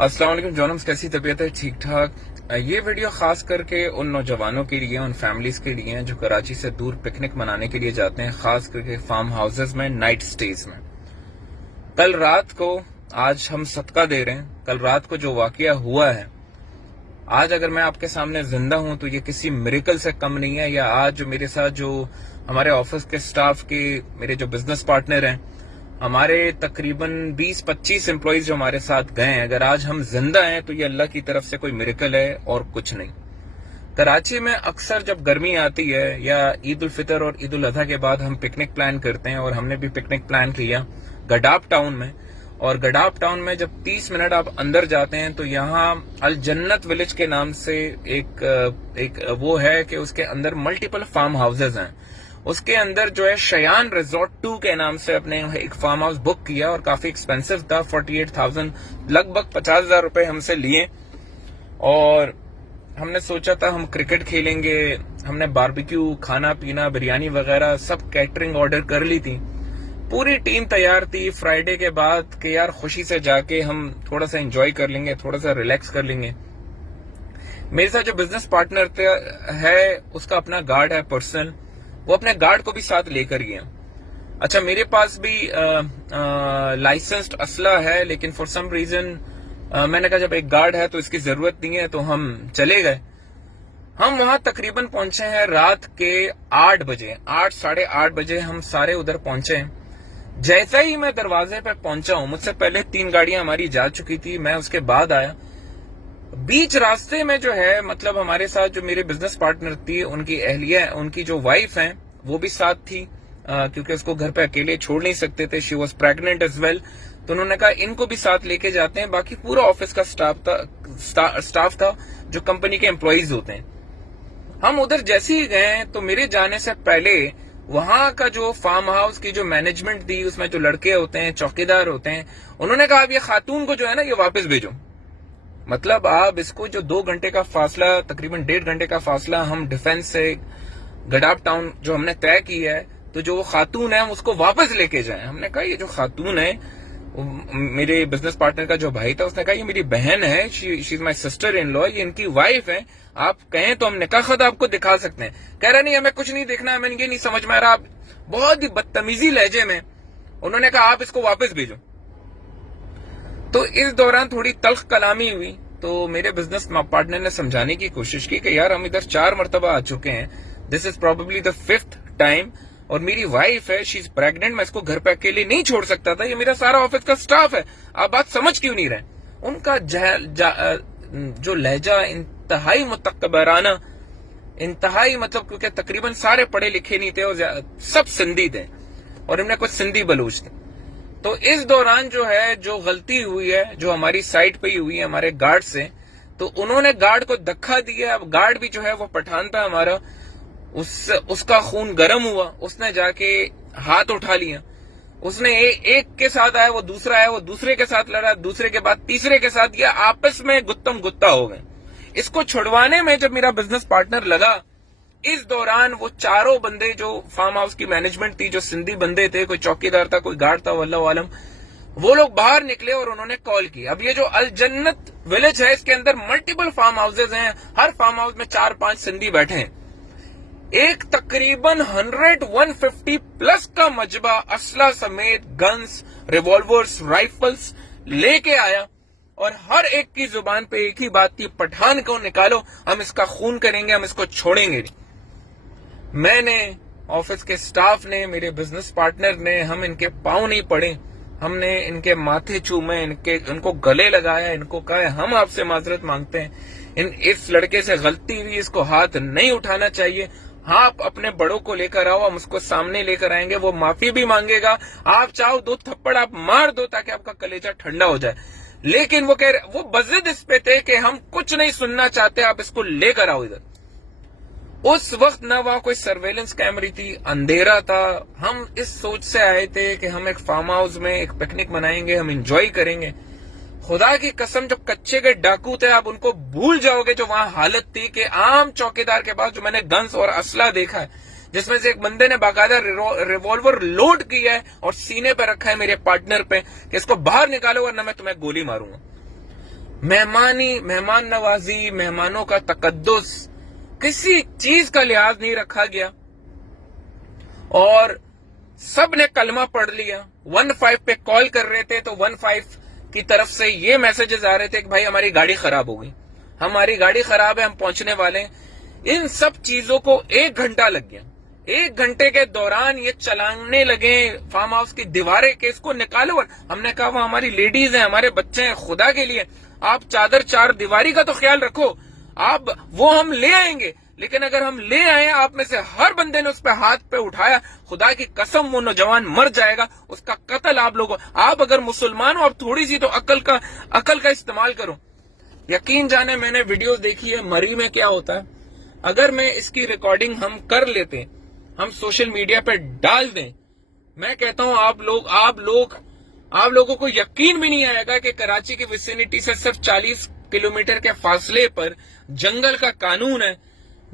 अस्सलाम वालेकुम जॉनम्स, कैसी तबीयत है? ठीक ठाक। ये वीडियो खास करके उन नौजवानों के लिए, उन फैमिलीज के लिए हैं जो कराची से दूर पिकनिक मनाने के लिए जाते हैं, खास करके फार्म हाउसेज में, नाइट स्टेज में। कल रात को, आज हम सदका दे रहे हैं, कल रात को जो वाकया हुआ है, आज अगर मैं आपके सामने जिंदा हूं तो ये किसी मिरेकल से कम नहीं है। या आज जो मेरे साथ, जो हमारे ऑफिस के स्टाफ के, मेरे जो बिजनेस पार्टनर हैं, हमारे तकरीबन 20-25 एम्प्लॉइज जो हमारे साथ गए हैं, अगर आज हम जिंदा हैं तो ये अल्लाह की तरफ से कोई मिरेकल है और कुछ नहीं। कराची में अक्सर जब गर्मी आती है या ईद उल फितर और ईद उल अजहा के बाद हम पिकनिक प्लान करते हैं, और हमने भी पिकनिक प्लान किया गडाप टाउन में। और गडाप टाउन में जब 30 मिनट आप अंदर जाते हैं तो यहाँ अल जन्नत विलेज के नाम से एक वो है कि उसके अंदर मल्टीपल फार्म हाउसेज हैं। उसके अंदर जो है शयान रिजॉर्ट 2 के नाम से अपने एक फार्म हाउस बुक किया, और काफी एक्सपेंसिव था, 48,000, लगभग 50,000 रुपए हमसे लिए। और हमने सोचा था हम क्रिकेट खेलेंगे, हमने बारबेक्यू, खाना पीना, बिरयानी वगैरह सब कैटरिंग ऑर्डर कर ली थी, पूरी टीम तैयार थी फ्राइडे के बाद कि यार खुशी से जाके हम थोड़ा सा एंजॉय कर लेंगे, थोड़ा सा रिलैक्स कर लेंगे। मेरे साथ जो बिजनेस पार्टनर है उसका अपना गार्ड है पर्सनल, वो अपने गार्ड को भी साथ लेकर गया। अच्छा, मेरे पास भी लाइसेंस्ड असला है, लेकिन फॉर सम रीजन मैंने कहा जब एक गार्ड है तो इसकी जरूरत नहीं है, तो हम चले गए। हम वहां तकरीबन पहुंचे हैं रात के 8 बजे, 8 साढ़े 8 बजे हम सारे उधर पहुंचे हैं। जैसा ही मैं दरवाजे पर पहुंचा हूं, मुझसे पहले 3 गाड़ियां हमारी जा चुकी थी, मैं उसके बाद आया। बीच रास्ते में जो है, मतलब हमारे साथ जो मेरे बिजनेस पार्टनर थी, उनकी अहलिया, उनकी जो वाइफ है वो भी साथ थी, क्योंकि उसको घर पे अकेले छोड़ नहीं सकते थे, she was pregnant as well. तो उन्होंने कहा इनको भी साथ लेके जाते हैं। बाकी पूरा ऑफिस का स्टाफ था जो कंपनी के एम्प्लॉइज होते हैं। हम उधर जैसे ही गए तो मेरे जाने से पहले वहां का जो फार्म हाउस की जो मैनेजमेंट थी, उसमें जो लड़के होते हैं, चौकीदार होते हैं, उन्होंने कहा अब ये खातून को जो है ना ये वापस भेजो। मतलब आप इसको, जो 2 घंटे का फासला, तकरीबन 1.5 घंटे का फासला हम डिफेंस से गडाप टाउन जो हमने तय की है, तो जो वो खातून है उसको वापस लेके जाए। हमने कहा ये जो खातून है, मेरे बिजनेस पार्टनर का जो भाई था उसने कहा ये मेरी बहन है, she is my sister in law, ये इनकी वाइफ है, आप कहें तो हम निकाह खत आपको दिखा सकते हैं। कह रहा नहीं हमें कुछ नहीं देखना, हमें ये नहीं समझ में आ रहा। बहुत ही बदतमीजी लहजे में उन्होंने कहा आप इसको वापस भेजो। तो इस दौरान थोड़ी तल्ख कलामी हुई, तो मेरे बिजनेस पार्टनर ने समझाने की कोशिश की कि यार हम इधर 4 मरतबा आ चुके हैं, this is probably the 5th time, और मेरी वाइफ है, शी इज प्रेग्नेंट, मैं इसको घर पे अकेले नहीं छोड़ सकता था, ये मेरा सारा ऑफिस का स्टाफ है, आप बात समझ क्यों नहीं रहे। उनका जो लहजा इंतहाई मुतकबराना, इंतहाई, मतलब क्योंकि तकरीबन सारे पढ़े लिखे नहीं थे और सब सिंधी थे, और इनमें कुछ सिंधी बलूच थे। तो इस दौरान जो है, जो गलती हुई है, जो हमारी साइड पे ही हुई है हमारे गार्ड से, तो उन्होंने गार्ड को धक्का दिया। अब गार्ड भी जो है वो पठान था हमारा, उसका खून गर्म हुआ, उसने जाके हाथ उठा लिया, उसने एक के साथ आया, वो दूसरा आया, वो दूसरे के साथ लड़ा, दूसरे के बाद तीसरे के साथ, ये आपस में गुत्तम गुत्ता हो गए। इसको छुड़वाने में जब मेरा बिजनेस पार्टनर लगा, इस दौरान वो चारों बंदे जो फार्म हाउस की मैनेजमेंट थी, जो सिंधी बंदे थे, कोई चौकीदार था, कोई गार्ड था, वल्लाहु आलम, वो लोग बाहर निकले और उन्होंने कॉल की। अब ये जो अल जन्नत विलेज है, इसके अंदर मल्टीपल फार्म हाउसेज हैं, हर फार्म हाउस में 4-5 सिंधी बैठे हैं। एक तकरीबन 150 प्लस का मजबा असला समेत गन्स, रिवॉल्वर्स, राइफल्स लेके आया, और हर एक की जुबान पे एक ही बात थी, पठान को निकालो, हम इसका खून करेंगे, हम इसको छोड़ेंगे नहीं। मैंने, ऑफिस के स्टाफ ने, मेरे बिजनेस पार्टनर ने, हम इनके पांव नहीं पड़े, हमने इनके माथे चूमे, इनको गले लगाया, इनको कहा हम आपसे माजरत मांगते हैं, इस लड़के से गलती हुई, इसको हाथ नहीं उठाना चाहिए, हाँ आप अपने बड़ों को लेकर आओ, हम उसको सामने लेकर आएंगे, वो माफी भी मांगेगा, आप चाहो 2 थप्पड़ आप मार दो ताकि आपका कलेजा ठंडा हो जाए। लेकिन वो बजिद इस पे थे कि हम कुछ नहीं सुनना चाहते, आप इसको लेकर आओ इधर। उस वक्त ना वहां कोई सर्वेलेंस कैमरी थी, अंधेरा था, हम इस सोच से आए थे कि हम एक फार्म हाउस में एक पिकनिक मनाएंगे, हम एंजॉय करेंगे। खुदा की कसम, जो कच्चे के डाकू थे आप उनको भूल जाओगे, जो वहां हालत थी कि आम चौकीदार के पास जो मैंने गन्स और असला देखा है, जिसमें से एक बंदे ने बाकायदा रिवॉल्वर लोड किया है और सीने पे रखा है मेरे पार्टनर पे कि इसको बाहर निकालो वरना मैं तुम्हें गोली मारूंगा। मेहमान नवाजी, मेहमानों का तकद्दुस, किसी चीज का लिहाज नहीं रखा गया और सब ने कलमा पढ़ लिया। 15 पे कॉल कर रहे थे तो 15 की तरफ से ये मैसेजेस आ रहे थे कि भाई हमारी गाड़ी खराब हो गई, हमारी गाड़ी खराब है, हम पहुंचने वाले हैं। इन सब चीजों को 1 घंटा लग गया। 1 घंटे के दौरान ये चलाने लगे फार्म हाउस की दीवारें के इसको निकालो। हमने कहा वो हमारी लेडीज हैं, हमारे बच्चे हैं, खुदा के लिए आप चादर चार दीवारी का तो ख्याल रखो। आप वो हम ले आएंगे, लेकिन अगर हम ले आए, आप में से हर बंदे ने उस पर हाथ पे उठाया, खुदा की कसम वो नौजवान मर जाएगा, उसका कत्ल आप लोगों। आप अगर मुसलमान हो, आप थोड़ी सी तो अकल का इस्तेमाल करो। यकीन जाने मैंने वीडियोस देखी है मरी में क्या होता है। अगर मैं इसकी रिकॉर्डिंग हम कर लेते, हम सोशल मीडिया पे डाल दें, मैं कहता हूं आप लोगों को यकीन भी नहीं आएगा कि कराची की विसिनिटी से सिर्फ 40 किलोमीटर के फासले पर जंगल का कानून है,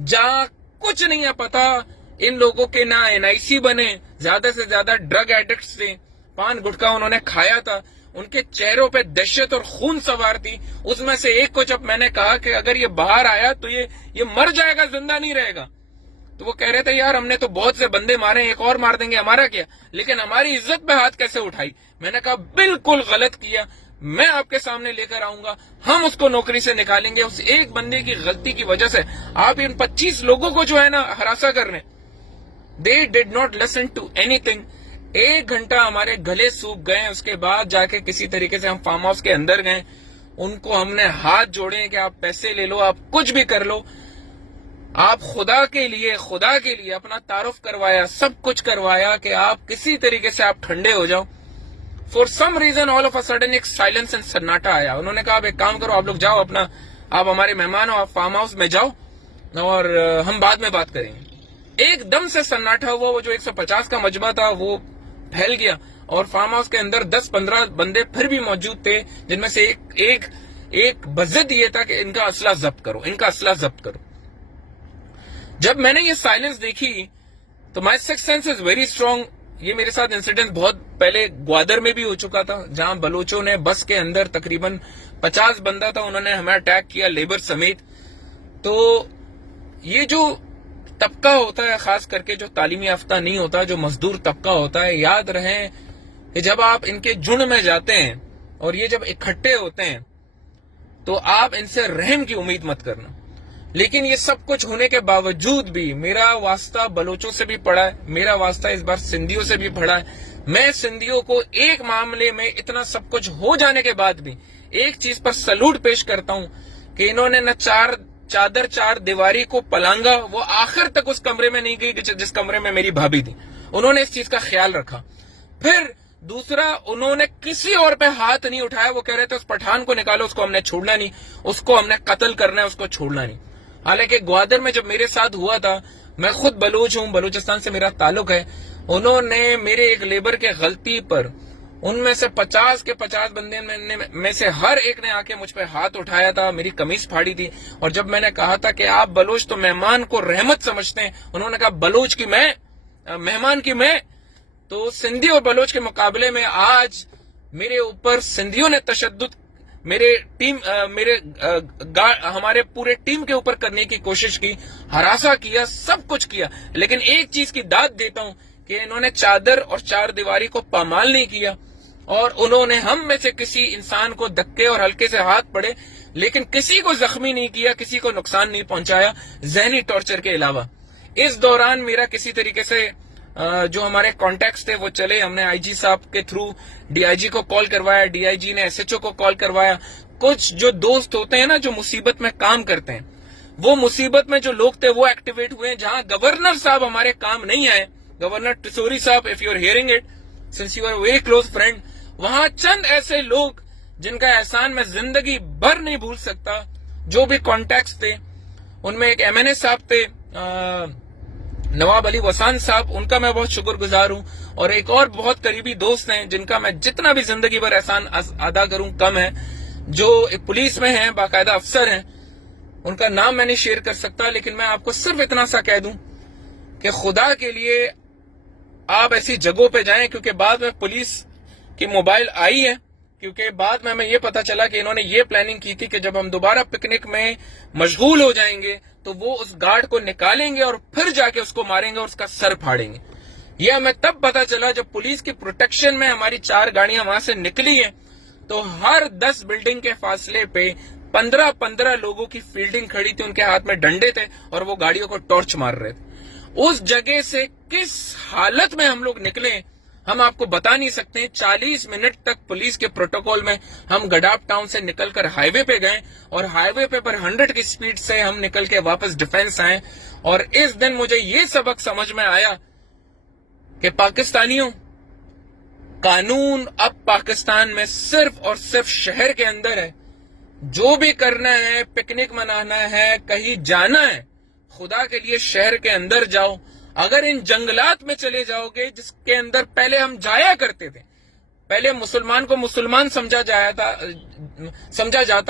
जहां कुछ नहीं है पता। इन लोगों के ना NIC बने, ज्यादा से ज्यादा ड्रग एडिक्ट्स थे, पान गुटखा उन्होंने खाया था, उनके चेहरों पे दहशत और खून सवार थी। उसमें से एक को जब मैंने कहा कि अगर ये बाहर आया तो ये मर जाएगा, जिंदा नहीं रहेगा, तो वो कह रहे थे यार हमने तो बहुत से बंदे मारे, एक और मार देंगे, हमारा क्या, लेकिन हमारी इज्जत पे हाथ कैसे उठाई। मैंने कहा बिल्कुल गलत किया, मैं आपके सामने लेकर आऊंगा, हम उसको नौकरी से निकालेंगे उस एक बंदे की गलती की वजह से। आप इन 25 लोगों को जो है ना हरासा कर रहे, they did not listen to anything. 1 घंटा हमारे गले सूख गए, उसके बाद जाके किसी तरीके से हम फार्म हाउस के अंदर गए, उनको हमने हाथ जोड़े कि आप पैसे ले लो, आप कुछ भी कर लो, आप खुदा के लिए अपना तारुफ करवाया, सब कुछ करवाया कि आप किसी तरीके से आप ठंडे हो जाओ। For some reason all of a sudden एक साइलेंस एंड सन्नाटा आया। उन्होंने कहा आप एक काम करो, आप लोग जाओ अपना, आप हमारे मेहमान हो, आप फार्म हाउस में जाओ और हम बाद में बात करेंगे। एकदम से सन्नाटा हुआ, वो जो 150 का मजमा था वो फैल गया और फार्म हाउस के अंदर 10-15 बंदे फिर भी मौजूद थे, जिनमें से एक बज़द ये था कि इनका असला जब्त करो। जब मैंने ये साइलेंस देखी तो my sixth sense is very strong. ये मेरे साथ इंसिडेंट बहुत पहले ग्वादर में भी हो चुका था, जहां बलोचों ने बस के अंदर तकरीबन 50 बंदा था, उन्होंने हमें अटैक किया लेबर समेत। तो ये जो तबका होता है, खास करके जो तालीमी याफ्ता नहीं होता, जो मजदूर तबका होता है, याद रहे कि जब आप इनके झुंड में जाते हैं और ये जब इकट्ठे होते हैं तो आप इनसे रहम की उम्मीद मत करना। लेकिन ये सब कुछ होने के बावजूद भी मेरा वास्ता बलोचों से भी पड़ा है, मेरा वास्ता इस बार सिंधियों से भी पड़ा है। मैं सिंधियों को एक मामले में इतना सब कुछ हो जाने के बाद भी एक चीज पर सलूट पेश करता हूं कि इन्होंने न चादर चार दीवारी को पलांगा, वो आखिर तक उस कमरे में नहीं गई जिस कमरे में मेरी भाभी थी, उन्होंने इस चीज का ख्याल रखा। फिर दूसरा, उन्होंने किसी और पे हाथ नहीं उठाया। वो कह रहे थे उस पठान को निकालो, उसको हमने छोड़ना नहीं, उसको हमने कत्ल करना है, उसको छोड़ना नहीं। हालांकि ग्वादर में जब मेरे साथ हुआ था, मैं खुद बलूच हूं, बलूचिस्तान से मेरा ताल्लुक है, उन्होंने मेरे एक लेबर के गलती पर उनमें से 50 के 50 बंदे में से हर एक ने आके मुझ पे हाथ उठाया था, मेरी कमीज फाड़ी थी। और जब मैंने कहा था कि आप बलोच तो मेहमान को रहमत समझते हैं, उन्होंने कहा बलोच की मैं, मेहमान की मैं। तो सिंधी और बलोच के मुकाबले में आज मेरे ऊपर सिंधियों ने तशद्दुद हमारे पूरे टीम के ऊपर करने की कोशिश की, हरासा किया, सब कुछ किया। लेकिन एक चीज की दाद देता हूं कि इन्होंने चादर और चार दीवारी को पामाल नहीं किया और उन्होंने हम में से किसी इंसान को धक्के और हल्के से हाथ पड़े, लेकिन किसी को जख्मी नहीं किया, किसी को नुकसान नहीं पहुंचाया, जहनी टॉर्चर के अलावा। इस दौरान मेरा किसी तरीके से जो हमारे कॉन्टैक्ट्स थे वो चले, हमने IG साहब के थ्रू DIG को कॉल करवाया, DIG ने SHO को कॉल करवाया। कुछ जो दोस्त होते हैं ना जो मुसीबत में काम करते हैं, वो मुसीबत में जो लोग थे वो एक्टिवेट हुए। जहां गवर्नर साहब हमारे काम नहीं आए, गवर्नर टिसोरी साहब, if you are hearing it, since you are very close friend, वहां चंद ऐसे लोग जिनका एहसान मैं जिंदगी भर नहीं भूल सकता, जो भी कॉन्टैक्ट्स थे, उनमें एक MNA साहब थे, नवाब अली वसान साहब, उनका मैं बहुत शुक्रगुजार हूं। और एक और बहुत करीबी दोस्त हैं जिनका मैं जितना भी जिंदगी भर एहसान अदा करूं कम है, जो एक पुलिस में हैं, बाकायदा अफसर हैं। उनका नाम मैं नहीं शेयर कर सकता, लेकिन मैं आपको सिर्फ इतना सा कह दूं कि खुदा के लिए आप ऐसी जगहों पे जाएं, क्योंकि बाद में पुलिस की मोबाइल आई है कि क्योंकि बाद में हमें ये पता चला कि इन्होंने ये प्लानिंग की थी कि जब हम दोबारा पिकनिक में मशगूल हो जाएंगे तो वो उस गार्ड को निकालेंगे और फिर जाके उसको मारेंगे और उसका सर फाड़ेंगे। ये हमें तब पता चला जब पुलिस की प्रोटेक्शन में हमारी 4 गाड़ियां वहां से निकली हैं, तो हर 10 बिल्डिंग के फासले पे 15-15 लोगों की फील्डिंग खड़ी थी, उनके हाथ में डंडे थे और वो गाड़ियों को टॉर्च मार रहे थे। उस जगह से किस हालत में हम लोग निकले हम आपको बता नहीं सकते। 40 मिनट तक पुलिस के प्रोटोकॉल में हम गडाप टाउन से निकलकर हाईवे पे गए और हाईवे पे पर 100 की स्पीड से हम निकल के वापस डिफेंस आए। और इस दिन मुझे ये सबक समझ में आया कि पाकिस्तानियों, कानून अब पाकिस्तान में सिर्फ और सिर्फ शहर के अंदर है। जो भी करना है, पिकनिक मनाना है, कहीं जाना है, खुदा के लिए शहर के अंदर जाओ। अगर इन जंगलात में चले जाओगे जिसके अंदर पहले हम जाया करते थे, पहले मुसलमान को मुसलमान समझा जाता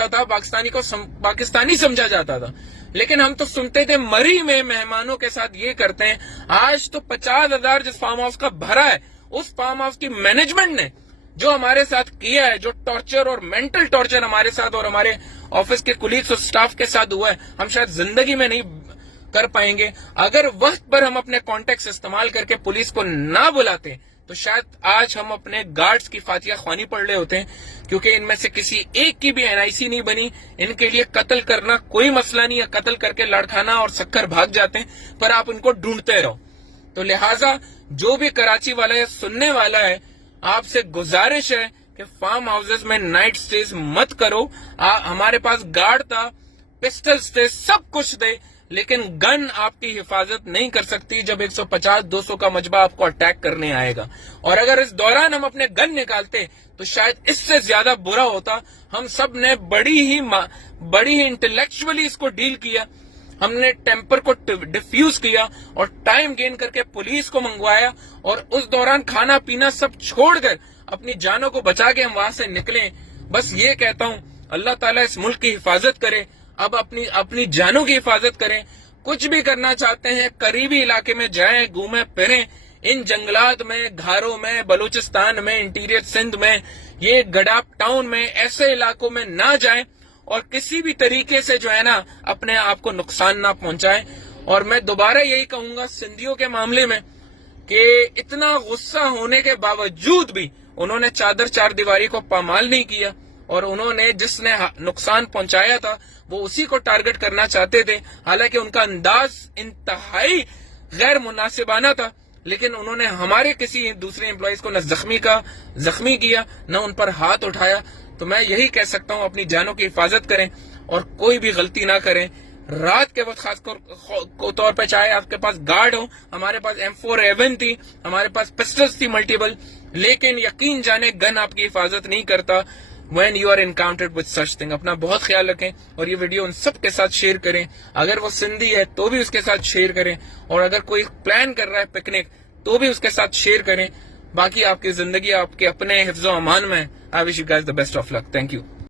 था, पाकिस्तानी को पाकिस्तानी समझा जाता था, लेकिन हम तो सुनते थे मरी में मेहमानों के साथ ये करते हैं। आज तो 50,000 जिस फार्म हाउस का भरा है, उस फार्म हाउस की मैनेजमेंट ने जो हमारे साथ किया है, जो टॉर्चर और मेंटल टॉर्चर हमारे साथ और हमारे ऑफिस के कुलीग्स और स्टाफ के साथ हुआ है, हम शायद जिंदगी में नहीं कर पाएंगे। अगर वक्त पर हम अपने कॉन्टेक्ट इस्तेमाल करके पुलिस को ना बुलाते तो शायद आज हम अपने गार्ड्स की फातिया ख्वानी पढ़ रहे होते हैं, क्योंकि इनमें से किसी एक की भी एनआईसी नहीं बनी। इनके लिए कत्ल करना कोई मसला नहीं है, कत्ल करके लड़खाना और शक्कर भाग जाते हैं, पर आप उनको ढूंढते रहो। तो लिहाजा जो भी कराची वाला या सुनने वाला है, आपसे गुजारिश है कि फार्म हाउसेस में नाइट स्टेज मत करो। हमारे पास गार्ड था, पिस्टल्स थे, सब कुछ थे, लेकिन गन आपकी हिफाजत नहीं कर सकती जब 150-200 का मजबा आपको अटैक करने आएगा। और अगर इस दौरान हम अपने गन निकालते तो शायद इससे ज्यादा बुरा होता। हम सब ने बड़ी ही इंटेलेक्चुअली इसको डील किया, हमने टेम्पर को डिफ्यूज किया और टाइम गेन करके पुलिस को मंगवाया, और उस दौरान खाना पीना सब छोड़कर अपनी जानों को बचा के हम वहां से निकले। बस ये कहता हूं, अल्लाह ताला इस मुल्क की हिफाजत करे। अब अपनी जानों की हिफाजत करें। कुछ भी करना चाहते हैं, करीबी इलाके में जाएं, घूमें फिरें। इन जंगलात में, घारों में, बलूचिस्तान में, इंटीरियर सिंध में, ये गडाप टाउन में, ऐसे इलाकों में ना जाएं और किसी भी तरीके से जो है ना अपने आप को नुकसान ना पहुंचाएं। और मैं दोबारा यही कहूंगा सिंधियों के मामले में कि इतना गुस्सा होने के बावजूद भी उन्होंने चादर चार दीवारी को पामाल नहीं किया, और उन्होंने जिसने नुकसान पहुंचाया था वो उसी को टारगेट करना चाहते थे। हालांकि उनका अंदाज इंतहाई गैर मुनासिबाना था, लेकिन उन्होंने हमारे किसी दूसरे एम्प्लॉइज को न जख्मी किया, न उन पर हाथ उठाया। तो मैं यही कह सकता हूं, अपनी जानों की हिफाजत करें और कोई भी गलती ना करें। रात के वक्त खासकर तौर पे, चाहे आपके पास गार्ड हो, हमारे पास M4A1 थी, हमारे पास पिस्टल्स थी मल्टीपल, लेकिन यकीन जाने गन आपकी हिफाजत नहीं करता when you are encountered with such thing। अपना बहुत ख्याल रखें और ये वीडियो उन सब के साथ शेयर करें। अगर वो सिंधी है तो भी उसके साथ शेयर करें, और अगर कोई प्लान कर रहा है पिकनिक तो भी उसके साथ शेयर करें। बाकी आपकी जिंदगी आपके अपने हिफ्ज़ो अमान में। I wish you guys the best of luck. Thank you.